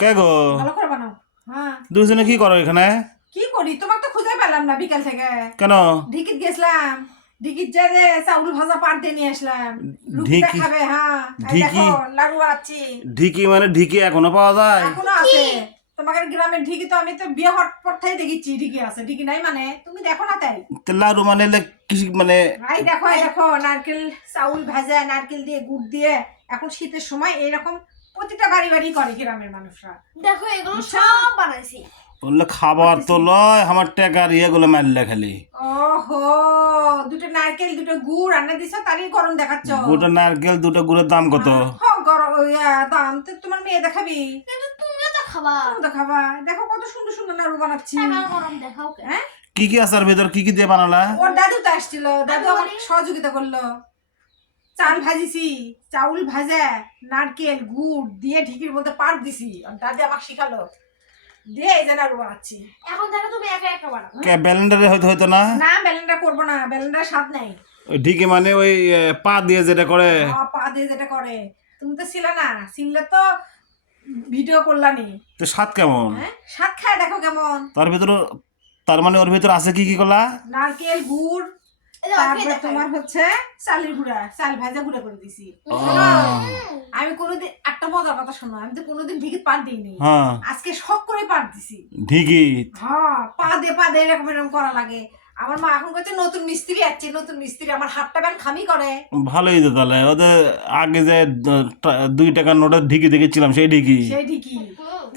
কে গো? ভালো করে বানাও। হ্যাঁ দুজনে কি করো এখানে? কি করি, তোমার তো খুঁজে পেলাম না বিকাল থেকে। কেন? ঢিকিত গেছিলাম, ঢিকিত যে চাউল ভাজা পাট দিয়ে নিয়ে আসলাম। রুটি ঢিকি? খাবে? হ্যাঁ এই ঢিকি? দেখো লাড়ু আছে। ঢিকি মানে ঢিকি এখনো পাওয়া যায়? এখনো আছে। তোমাদের গ্রামের ঢিকি তো আমি তো বিয়ে হওয়ার পর থেকে দেখেছি ঢিকি আছে, ঢিকি নাই মানে তুমি দেখো না তাই? তো লাড়ু মানে কি মানে? এই দেখো এই দেখো নারকেল চাউল ভাজা, নারকেল দিয়ে গুড় দিয়ে এখন শীতের সময় এইরকম প্রতিটা বাড়ি বাড়ি করে গ্রামের মানুষরা। দেখো এগুলো সব বানাইছি। বললে খাবার তো লয়, আমার টাকার ইয়েগুলো মারলে খালি। ওহো, দুটো নারকেল দুটো গুড় আনে দিছো, তারই গরম দেখাচ্ছ। দুটো নারকেল দুটো গুড়ের দাম কত? গরম দাম তো তোমার মেয়ে দেখাবি? কিন্তু তুমিও তো খাবা। তুমি তো খাবা। দেখো কত সুন্দর সুন্দর নাড়ু বানাচ্ছি। এবার গরম দেখাও কে? হ্যাঁ কি কি আসার ভিতর কি কি দিয়ে বানালা? ওর দাদু তো আসছিল, দাদু আমার সহযোগিতা করলো। চাল ভাজিছি, চাউল ভাজা নারকেল গুড় দিয়ে ঢিকির মধ্যে পাট দিছি, আর দাদি আমাকে শিখালো দিয়ে এই যে নাড়ু বানাচ্ছি। এখন থেকে তুমি একা একা বানাও। কে ব্যালেন্ডারে হয়তো না? না ব্যালেন্ডার করবো না, ব্যালেন্ডার স্বাদ নেই। ওই ঢিকি মানে ওই পা দিয়ে যেটা করে। পা দিয়ে যেটা করে, তুমি তো ছিলে না, ছিনলে তো ভিডিও করলানি। তো স্বাদ কেমন? হ্যাঁ স্বাদ খায় দেখো কেমন। তার মানে ওর ভিতর আছে কি কি করলা? নারকেল গুড়, এই যে তারপর খেয়ে তোমার হচ্ছে চালের গুঁড়া, চাল ভাজা গুঁড়া করে দিছি। আমি কোনোদিন একটা মজার কথা শোনো, আমি তো কোনোদিন ঢিকি পাট দিইনি, হ্যাঁ আজকে শখ করে পাট দিছি। ঢিকি? হ্যাঁ পা দে এরকম এরকম করা লাগে। আমার মা এখন করছে নতুন মিস্ত্রি আছে, নতুন মিস্ত্রি, আমার হাতটা ব্যান খামি করে। ভালোই তো তাহলে। ওদের আগে যে 2 টাকার নোটের ঢিকি দেখেছিলাম সেই ঢিকি। সেই ঢিকি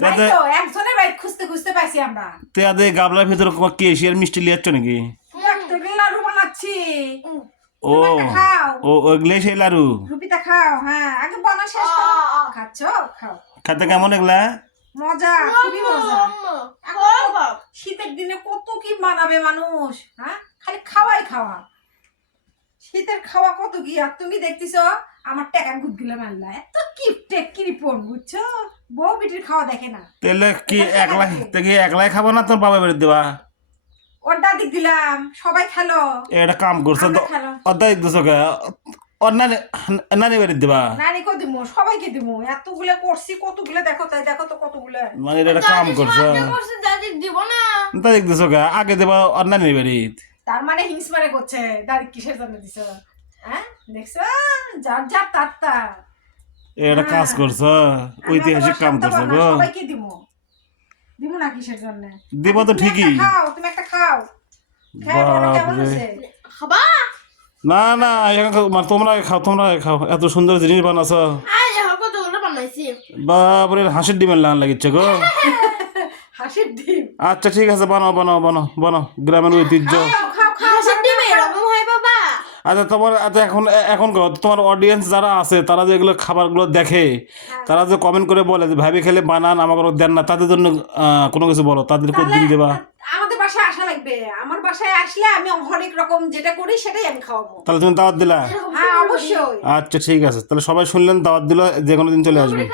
নাই তাতে তো, একজনের বাইক খুঁজতে খুঁজতে পাইছি আমরা। তেয়াদের গাবলার ভিতরে কি এশিয়ার মিষ্টি লিয়াচ্ছ নাকি? একটা লাড়ু বানাচ্ছি। ও তুমি একটা খাও। ওগুলো সেই লাড়ু? রুপিটা খাও। হ্যাঁ আগে বানা শেষ করো। খাচ্ছ? খাও। খেতে কেমন এগুলা? মজা, খুবই মজা। শীতের দিনে কত কি বানাবে মানুষ, হ্যাঁ খালি খাওয়াই খাওয়া। শীতের খাওয়া কত কি, আর তুমি দেখতেছ আমার টাকা গুদ গিলে মারলা, এত কিপটে কিরিপন বুঝছো। বউ বিটির খাওয়া দেখে না। তাহলে কি একলাই খাবো না তোর বাবা বাড়ি দেবা? ওর দাদি দিলাম, সবাই খেলো। এটা কাম করছো তো, আমরা খেলো। অর্ধাইক দিছো কে? ওর নানি বাড়ি দেবা? নানিকে দিমু, সবাইকে দিমু, এতগুলো করছি কতগুলো দেখো, তাই দেখো তো কতগুলো। মানে এটা কাম করছো, দাদি দিব না। তাই দিছো কে? আগে দেবা ওর নানি বাড়ি। তার মানে হিংস মারে করছে, দাদি কিসের জন্য দিছ? হ্যাঁ দেখছো, যার যার তার তার। এটা কাজ করছো, ঐতিহাসিক কাম করছো গো। সবাইকে দিমু, দিমু না কিসের জন্য? দিব তো ঠিকই। খাও, তুমি একটা খাও। খাও, বলো কেমন বাপরে। হয়েছে? খাবা? না না তোমরা খাও, এত সুন্দর জিনিস বানাছো। আই দেখো কতগুলো বানাইছি। বাপরে, হাঁসের ডিমের লান লাগিচ্ছে গো। হাসির ডিম। আচ্ছা ঠিক আছে, বানাও গ্রামের ঐতিহ্য। খাও খাও খাও। হাঁসের ডিম এরকম হয় বাবা? আচ্ছা এখন তোমার অডিয়েন্স যারা আছে তারা যে এগুলো খাবারগুলো দেখে, তারা যে কমেন্ট করে বলে যে ভাবি খেলে বানান, আমাকে দেন না, তাদের জন্য কোনো কিছু বলো, তাদের দিন দেবা। আমাদের বাসায় আসা লাগবে, আমার বাসায় আসলে আমি হরেক রকম যেটা করি সেটাই আমি খাওয়াবো। তাহলে তুমি দাওয়াত দিলা? হ্যাঁ অবশ্যই। আচ্ছা ঠিক আছে, তাহলে সবাই শুনলেন, দাওয়াত দিল, যে কোনো দিন চলে আসবে।